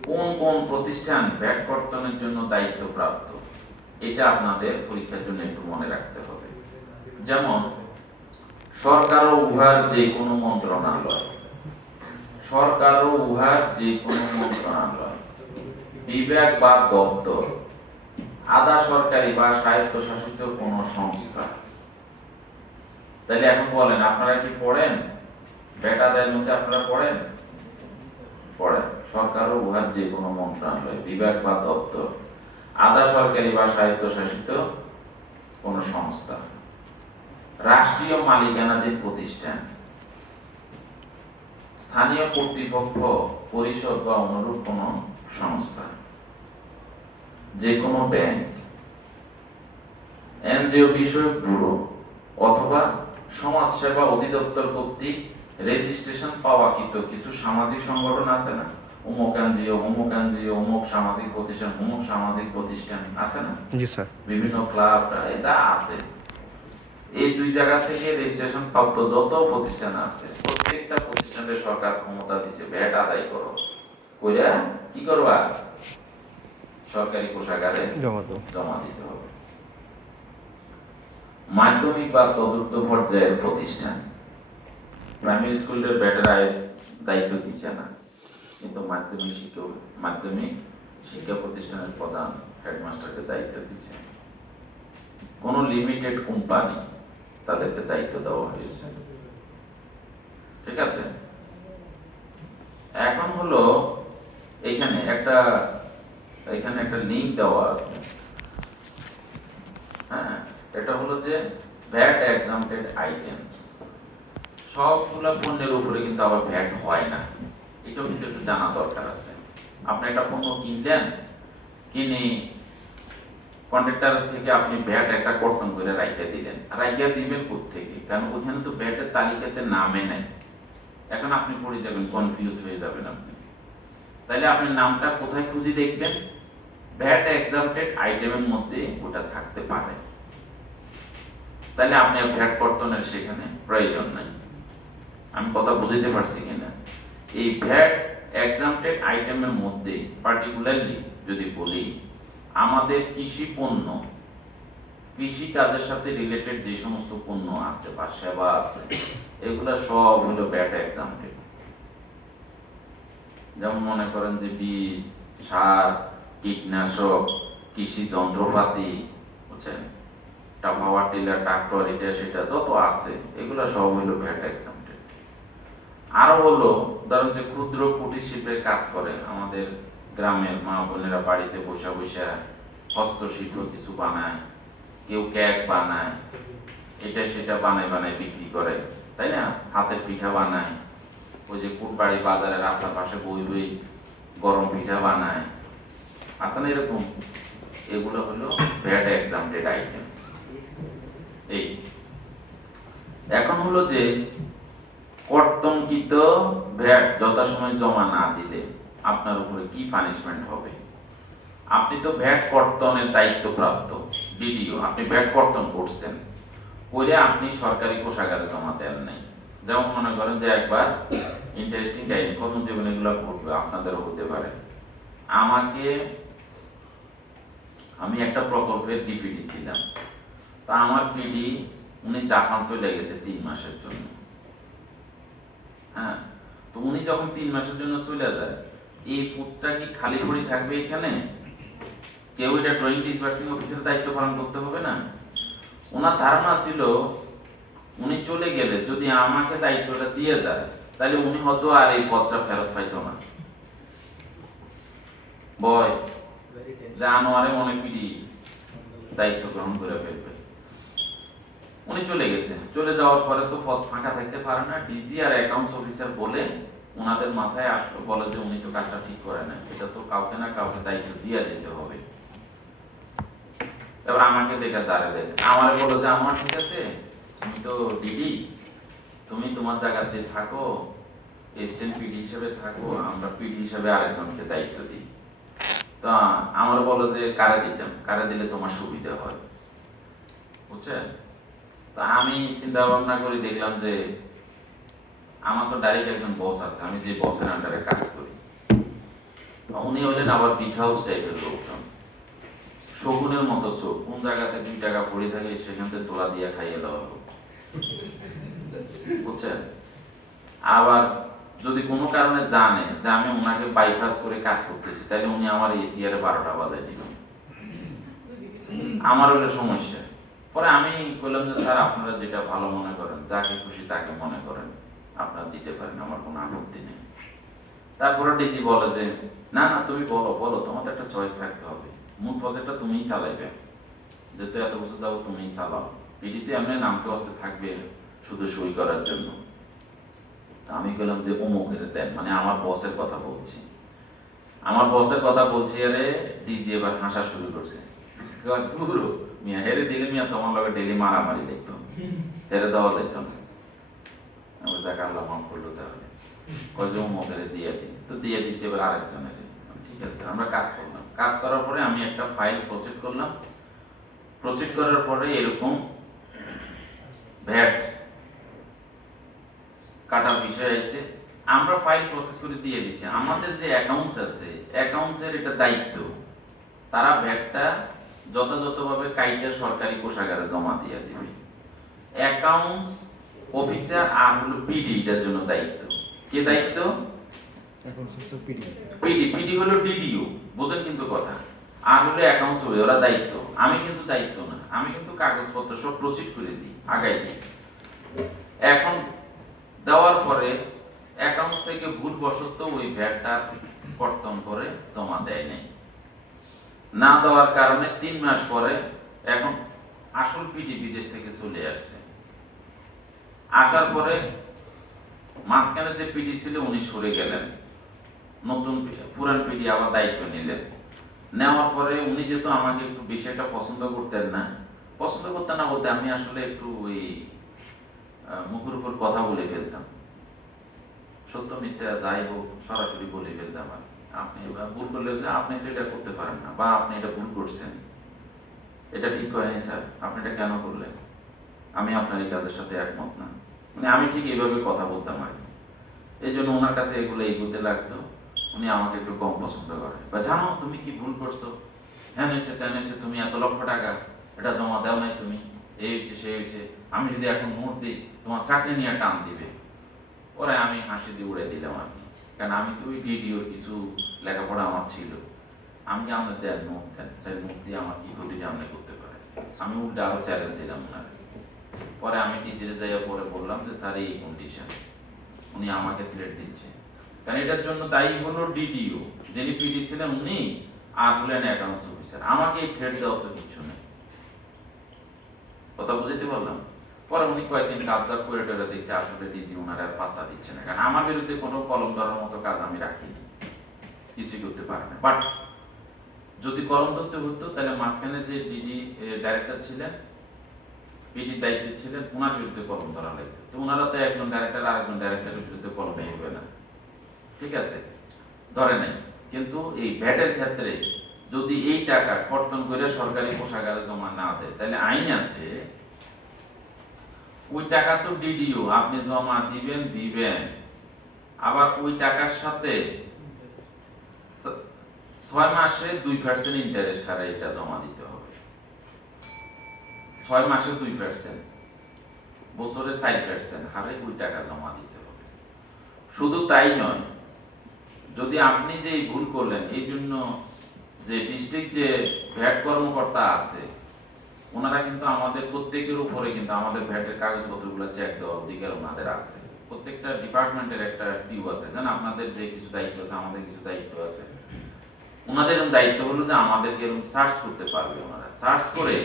কোন কোন প্রতিষ্ঠান ভ্যাট কর্তনের জন্য দায়িত্বপ্রাপ্ত, এটা আপনাদের পরীক্ষার জন্য একটু মনে রাখতে হবে। যেমন সরকার ও উহার যে কোনো মন্ত্রণালয়, সরকার ও উহার যে কোনো মন্ত্রণালয়, বিভাগ বা দপ্তর, আধা সরকারি বা স্বায়ত্তশাসিত কোনো সংস্থা। তাহলে এখন বলেন, আপনারা কি পড়েন ভ্যাট আদায়ের মধ্যে? আপনারা পড়েন? সরকার ও উহার যে কোনো মন্ত্রণালয়, বিভাগ বা দপ্তর, আধা সরকারি বা স্বায়ত্তশাসিত কোন সংস্থা, রাষ্ট্রীয় মালিকানাধীন প্রতিষ্ঠান, স্থানীয় কর্তৃপক্ষ পরিষদ বা অনুরূপ কোন সংস্থা, যে কোনো ব্যাংক, এনজিও বিষয়ক ব্যুরো অথবা সমাজসেবা অধিদপ্তর কর্তৃক রেজিস্ট্রেশন পাওয়াকৃত কিছু সামাজিক সংগঠন আছে না, অমুক এনজিও, অমুক সামাজিক প্রতিষ্ঠান, অমুক সামাজিক প্রতিষ্ঠান আছে না? জি স্যার। বিভিন্ন ক্লাব যা আছে, এই দুই জায়গা থেকে রেজিস্ট্রেশন প্রাপ্ত যত প্রতিষ্ঠান আছে, প্রত্যেকটা প্রতিষ্ঠানের সরকার ক্ষমতা দিচ্ছে ভ্যাট আদায় করো, কইরা কি করবা? সরকারি কোষাগারে জমা দিতে হবে। মাধ্যমিক বা তদুর্ধ পর্যায়ের প্রতিষ্ঠান, প্রাইমারি স্কুলের ভ্যাটের আয়ের দায়িত্ব দিচ্ছে না, কিন্তু মাধ্যমিক শিক্ষা প্রতিষ্ঠানের প্রধান হেডমাস্টারকে দায়িত্ব দিচ্ছে। কোন লিমিটেড কোম্পানি, তাদেরকে দায়িত্ব দেওয়া হয়েছে, ঠিক আছে। এখন হলো এখানে একটা লিংক দেওয়া আছে, হ্যাঁ, এটা হলো যে ভ্যাট এক্সাম্পটেড আইটেম। সবগুলো পণ্যের উপরে কিন্তু আবার ভ্যাট হয় না, এটাও কিন্তু একটু জানা দরকার আছে। আপনি একটা পণ্য কিনলেন, কিনে কন্ট্রাক্টর থেকে আপনি ভ্যাট একটা কর্তন করে রাইখা দিবেন কোত্থেকে? কারণ ওখানে তো ভ্যাটের তালিকাতে নামে নাই। এখন আপনি পড়ে যাবেন, কনফিউজ হয়ে যাবেন আপনি। তাহলে আপনি নামটা কোথায় খুঁজে দেখবেন? ভ্যাট এক্সাম্পটেড আইটেমের মধ্যে ওটা থাকতে পারে, তাহলে আপনি ভ্যাট কর্তনের সেখানে প্রয়োজন নাই। আমি কথা বুঝতে পারছি কিনা? এই ভ্যাট এক্সাম্পটেড আইটেমের মধ্যে পার্টিকুলারলি যদি বলি, আমাদের কৃষি পণ্য, কৃষি কাজের সাথে রিলেটেড যে সমস্ত পণ্য আছে বা সেবা আছে, এগুলা সব হলো ভ্যাট এক্সাম্পটেড। যেমন মনে করেন যে বীজ, সার, কীটনাশক, কৃষি যন্ত্রপাতি, বুঝছেন, পাওয়ার টিলার, ট্রাক্টর, এটা সেটা যত আছে, এগুলা সব হলো ভ্যাট এক্সাম্পটেড। আরো হলো ধরুন যে ক্ষুদ্র কুটির শিল্পের কাজ করে আমাদের গ্রামের মা বোনেরা, বাড়িতে বসে বসে হস্তশিল্প কিছু বানায়, কেউ কেক বানায়, এটা সেটা বানায় বিক্রি করে, তাই না? হাতের পিঠা বানায়, ওই যে কুটবাড়ি বাজারে রাস্তার পাশে বই গরম পিঠা বানায়, আছে না এরকম? এগুলো হলো ভ্যাট এক্সাম্পটেড আইটেম। এই এখন হলো যে কর্তনকৃত ভ্যাট যথাসময়ে জমা না দিলে আপনার উপরে কি পানিশমেন্ট হবে? আপনি তো ভ্যাট কর্তনের দায়িত্বপ্রাপ্ত ডিডিও, আপনি ভ্যাট কর্তন করছেন, করে আপনি সরকারি কোষাগারে জমা দেন নাই। যেমন মনে করেন যে একবার ইন্টারেস্টিং কাহিনী, কর্মজীবনে এগুলো ঘটবে, আপনাদেরও হতে পারে। আমি একটা প্রকল্পের ডিপিডি ছিলাম, তা আমার পিডি উনি জাপান চলে গেছে 3 মাসের জন্য। হ্যাঁ, তো উনি যখন 3 মাসের জন্য চলে যায়, এই পদটা কি খালি পড়ে থাকবে এখানে? কেউ এটা ড্রয়িং ডিসবার্সিং অফিসের দায়িত্ব পালন করতে হবে না? ওনার ধারণা ছিল উনি চলে গেলে যদি আমাকে দায়িত্বটা দিয়ে যায় তাহলে উনি হয়তো আর এই পদটা ফেরত পাইতো না। ভয় যে আনোয়ারে মনে পিড়ি দায়িত্ব গ্রহণ করে ফেলবে। উনি চলে গেছেন, চলে যাওয়ার পরে তো পদ ফাঁকা থাকতে পারে না। ডিজি আর অ্যাকাউন্টস অফিসার বলে ওনাদের মাথায় আসলো, বলে যে উনি তো কাজটা ঠিক করে না, এটা তো কাউকে না কাউকে দায়িত্ব দিয়ে দিতে হবে। এবার আমাকে দেখে দাঁড়িয়ে দেখে আমারে বলো যে আমার ঠিক আছে, তুমি তো ডিডি, তুমি তোমার জায়গাতে থাকো, এসিস্ট্যান্ট পিডি হিসেবে থাকো, আমরা পিডি হিসেবে আরেকজনকে দায়িত্ব দিই। তো আমার বলো যে কারে দিতাম, কারে দিলে তোমার সুবিধা হয়, বুঝছেন? তা আমি চিন্তা ভাবনা করে দেখলাম যে আমার তো ডাইরেক্ট একজন বস আছে, আমি যে বসের আন্ডারে কাজ করি, উনি হলেন আবার বিগ হাউস টাইপের লোকজন, শগুনের মতো চোখ, কোন জায়গাতে 2 টাকা পড়ে থাকে সেখান থেকে তোলা দিয়ে খাইয়ে দেওয়া হোক, বুঝছেন? আবার যদি কোনো কারণে জানে যে আমি ওনাকে বাইপাস করে কাজ করতেছি, তাহলে উনি আমার এসিআর 12টা বাজায় দিবেন, আমার হলে সমস্যা। পরে আমি বললাম যে স্যার আপনারা যেটা ভালো মনে করেন, যাকে খুশি তাকে মনে করেন, আপনারা দিতে পারেন, আমার কোনো আপত্তি নেই। তারপরে ডিজি বলে যে না না তুমি বলো বলো, তোমার একটা চয়েস থাকতে হবে, মূল প্রজেক্টটা তুমিই চালাইবে, যেহেতু এত বছর যাবো তুমিই চালাও, পিডিতে এমনি নামতে আসতে থাকবে শুধু সই করার জন্য। আমি বললাম যে অমুকের দেন, মানে আমার বসের কথা বলছি, আমার বসের কথা বলছি। আরে ডিজি এবার হাসা শুরু করছে, পুরো মিয়া হেরে দিলে মিয়া তোমার লগে ডেলি মারামারি দেখতো, হেরে দেওয়া যেত না। আমি যাক আল্লাহ মাফ করলো, তাহলে কয়ে অমুকের দিয়ে দিই, তো দিয়ে দিচ্ছি এবার আরেকজনের। ঠিক আছে, আমরা কাজ করলাম, কাজ করার পরে আমি একটা ফাইল প্রসিড করলাম, প্রসিড করার পরে এরকম ভ্যাট কাটার বিষয় আছে, আমরা ফাইল প্রসেস করে দিয়ে দিছি। আমাদের যে অ্যাকাউন্টস আছে, অ্যাকাউন্টসের এটা দায়িত্ব, তারা ভ্যাটটা যথাযথভাবে কাইটে সরকারি কোষাগারে জমা দিয়ে দিবে। অ্যাকাউন্টস অফিসার আর হলো পিডি এটার জন্য দায়িত্ব। কে দায়িত্ব? পিডি। পিডি হলো ডিডিও, বুঝেন কিন্তু কথা। আর হলো অ্যাকাউন্টস হবে, ওরা দায়িত্ব। আমি কিন্তু দায়িত্ব না, আমি কিন্তু কাগজপত্র সব প্রসিড করে দিই, আগাই দিই। এখন দেওয়ার পরে অ্যাকাউন্টস থেকে ভুলবশত ওই ভ্যাটটা কর্তন করে জমা দেয় নাই, না দেওয়ার কারণে 3 মাস পরে এখন আসল পিডি বিদেশ থেকে চলে আসছে। আসার পরে মাঝখানে যে পিডি ছিল উনি সরে গেলেন, নতুন পুরান পিডি আবার দায়িত্ব নিলেন। নেওয়ার পরে উনি যেহেতু আমাকে একটু বিষয়টা পছন্দ করতেন না, পছন্দ করতেন না বলতে আমি আসলে একটু ওই মুখের উপর কথা বলে ফেলতাম, সত্য মিথ্যা যাই হোক সরাসরি বলে ফেলতাম। আর আপনি ভুল করলে যে আপনি তো এটা করতে পারেন না, বা আপনি এটা ভুল করছেন, এটা ঠিক করেনি স্যার, আপনি এটা কেন করলেন, আমি আপনার এই কাজের সাথে একমত না, মানে আমি ঠিক এইভাবে কথা বলতাম আর কি। এই জন্য ওনার কাছে এগুলো এগুতে লাগতো, উনি আমাকে একটু কম পছন্দ করে। বা জানো তুমি কি ভুল করছো, হ্যাঁ হয়েছে তেন হয়েছে, তুমি এত লক্ষ টাকা এটা জমা দাও নাই, তুমি এই হয়েছে সে হয়েছে, আমি যদি এখন নোট দিই তোমার চাকরি নিয়ে টান দিবে। ওরা আমি হাসি দিয়ে উড়ে দিলাম আর কি, কারণ আমি তো ওই ডিডিওর কিছু লেখাপড়া আমার ছিল, আমি যে আমাদের দেন নোট দেন, সেই নোট দিয়ে আমার কি ক্ষতিটা আপনি করতে পারে, আমি উল্টে আরো চ্যালেঞ্জ দিলাম ওনার। পরে আমি টিচারে যাইয়া পরে বললাম যে স্যার এই কন্ডিশন, উনি আমাকে থ্রেট দিচ্ছে, কারণ এটার জন্য দায়ী হলো ডিডিও, যিনি পিডি ছিলেন উনি, আর হলেন অ্যাকাউন্টস অফিসার। আমাকে এই থ্রেট দেওয়ার তো কিছু নেই, কথা বুঝতে পারলাম। পরে উনি কয়েকদিন অবজার্ভ করে টেরে দেখছে আসলে ডিজি ওনার আর পাত্তা দিচ্ছে না, কারণ আমার বিরুদ্ধে কোনো কলম ধরার মতো কাজ আমি রাখিনি, কিছুই করতে পারে না। বাট যদি কলম ধরতে হতো তাহলে মাঝখানে যে ডিডি ডাইরেক্টর ছিলেন, পিডির দায়িত্বে ছিলেন, ওনার বিরুদ্ধে কলম ধরা লাগতো। তো ওনারা তো একজন ডাইরেক্টর আর একজন ডাইরেক্টরের বিরুদ্ধে কলম ধরবে না, ঠিক আছে, ধরে নাই। কিন্তু এই ভ্যাটের ক্ষেত্রে যদি এই টাকা কর্তন করে সরকারি কোষাগারে জমা না দেয়, তাহলে আইন আছে ওই টাকা তো ডিডিও আপনি জমা দিবেন, আবার ওই টাকার সাথে 6 মাসে 2% ইন্টারেস্ট হারে এটা জমা দিতে হবে, 6 মাসে 2%, বছরে 4% হারে ওই টাকা জমা দিতে হবে। শুধু তাই নয়, যদি আপনি যে এই ভুল করলেন এই জন্য যে ডিস্ট্রিক্ট যে ভ্যাট কর্মকর্তা আছে ওনারা কিন্তু আমাদের প্রত্যেকের উপরে কিন্তু আমাদের ভ্যাটের কাগজপত্রগুলো চেক দেওয়ার অধিকার ওনাদের আছে। প্রত্যেকটা ডিপার্টমেন্টের একটা টিউ আছে, জানেন আপনাদের যে কিছু দায়িত্ব আছে আমাদের কিছু দায়িত্ব আছে। ওনাদের দায়িত্ব হলো যে আমাদেরকে এরকম সার্চ করতে পারবে, ওনারা সার্চ করে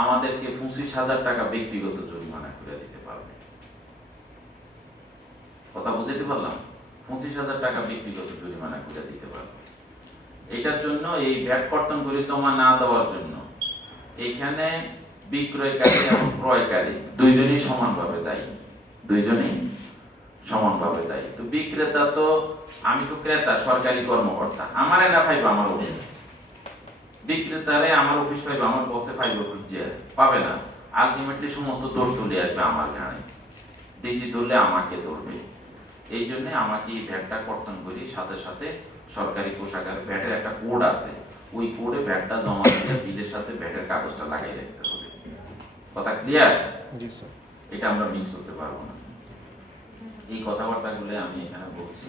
আমাদেরকে 25,000 টাকা ব্যক্তিগত জরিমানা করে দিতে পারবে। কথা বুঝতে পারলাম? 25,000 টাকা ব্যক্তিগত জরিমানা করে দিতে পারবে। এটার জন্য এই ভ্যাট কর্তন করে জমা না দেওয়ার জন্য এখানে বিক্রয়কারী এবং ক্রয়কারী দুইজনই সমানভাবে দায়ী, দুইজনই সমানভাবে দায়ী। তো বিক্রেতা তো, আমি তো ক্রেতা, সরকারি কর্মকর্তা, আমার না পাইবে আমার অফিস, বিক্রেতারে আমার অফিস পাইবে, আমার বসে পাইবে, খুঁজে পাবে না। আলটিমেটলি সমস্ত দোষ চলে আসবে আমার ঘাড়ে, ডিজি ধরলে আমাকে ধরবে। এই জন্য আমাকে এই ভ্যাটটা কর্তন করি, সাথে সাথে সরকারি কোষাগার ভ্যাটের একটা কোড আছে, ওই কোডে ভ্যাটটা জমা দিয়ে বিলের সাথে ভ্যাটের কাগজটা লাগাই রাখতে হবে। কথা ক্লিয়ার? জি স্যার। এটা আমরা মিস করতে পারবো না। এই কথাবার্তাগুলো আমি এখানে বলছি,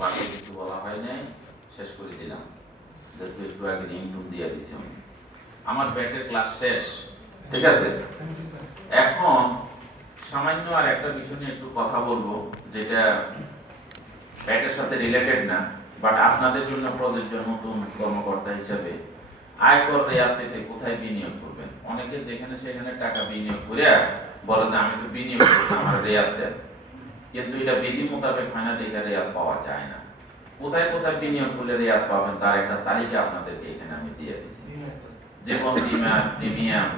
বাকি কিছু বলা হয় নাই, শেষ করে দিলাম। যেহেতু একটু আগে রিংটুন দিয়ে দিছি আমি। আমার ব্যাটের ক্লাস শেষ, ঠিক আছে? এখন সামান্য আর একটা বিষয় নিয়ে একটু কথা বলবো, যেটা ব্যাটের সাথে রিলেটেড না, বাট আপনাদের জন্য প্রযোজ্য। নতুন কর্মকর্তা হিসেবে আয়কর রেয়াত পেতে কোথায় বিনিয়োগ করবেন? অনেকে যেখানে সেখানে টাকা বিনিয়োগ করে বলে যে আমি তো বিনিয়োগ করছি, আমার রেয়াত দেন, কিন্তু এটা বিধি মোতাবেক হয় না, দেখে রেয়াত পাওয়া যায় না। কোথায় কোথায় বিনিয়োগ করলে রেয়াত পাবেন তার একটা তালিকা আপনাদেরকে এখানে আমি দিয়ে দিচ্ছি। জীবন বীমা প্রিমিয়াম,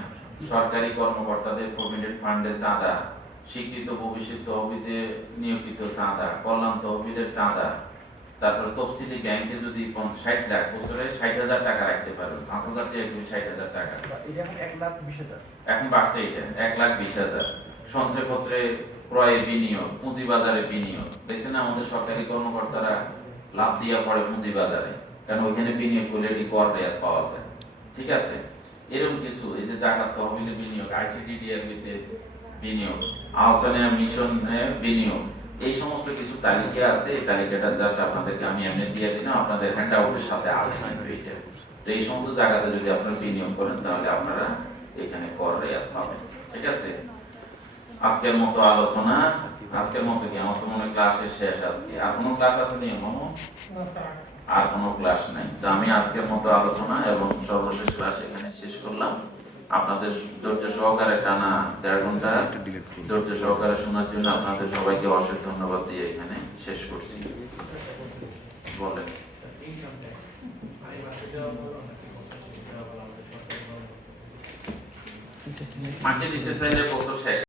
সরকারি কর্মকর্তাদের প্রভিডেন্ট ফান্ডের চাঁদা, স্বীকৃত ভবিষ্যৎ তহবিলে নিয়োজিত চাঁদা, কল্যাণ তহবিলের চাঁদা, তারপর তফসিলি ব্যাংকে যদি 60 লাখ, বছরে 60,000 টাকা রাখতে পারবেন, 5,000 থেকে 60,000 টাকা, এখন বাড়ছে এটা 1,20,000। সঞ্চয়পত্রে ক্রয়ে বিনিয়োগ, পুঁজিবাজারে বিনিয়োগ, দেখছেন না আমাদের সরকারি কর্মকর্তারা লাভ দিয়া পড়ে পুঁজিবাজারে, কারণ ওইখানে বিনিয়োগ করলে এটি কর রেয়াত পাওয়া যায়। ঠিক আছে? এরকম কিছু, এই যে জাকাত তহবিলে বিনিয়োগ, আইসিডিডিআরবিতে বিনিয়োগ, আহসানিয়া মিশনে বিনিয়োগ, এই সমস্ত কিছু তালিকা আছে। এই তালিকাটা জাস্ট আপনাদেরকে আমি এমনি দিয়ে দিলাম, আপনাদের হ্যান্ড আউটের সাথে আছে কিন্তু এইটা। তো এই সমস্ত জায়গাতে যদি আপনারা বিনিয়োগ করেন তাহলে আপনারা এখানে কর রেয়াত পাবেন। ঠিক আছে? আজকের মতো আলোচনা, আজকের মতো কি আমার তো মনে হয় ক্লাসের শেষ আজকে। আর কোনো ক্লাস আছে নি মামু? আর কোনো ক্লাস নাই। তো আমি আজকের মতো আলোচনা এবং সর্বশেষ ক্লাস এখানে শেষ করলাম। আপনাদের ধৈর্য সহকারে টানা 1.5 ঘন্টা ধৈর্য সহকারে শোনার জন্য আপনাদের সবাইকে অশেষ ধন্যবাদ দিয়ে এখানে শেষ করছি। বলেন। মাকে দিতে চাইলে বছর শেষ।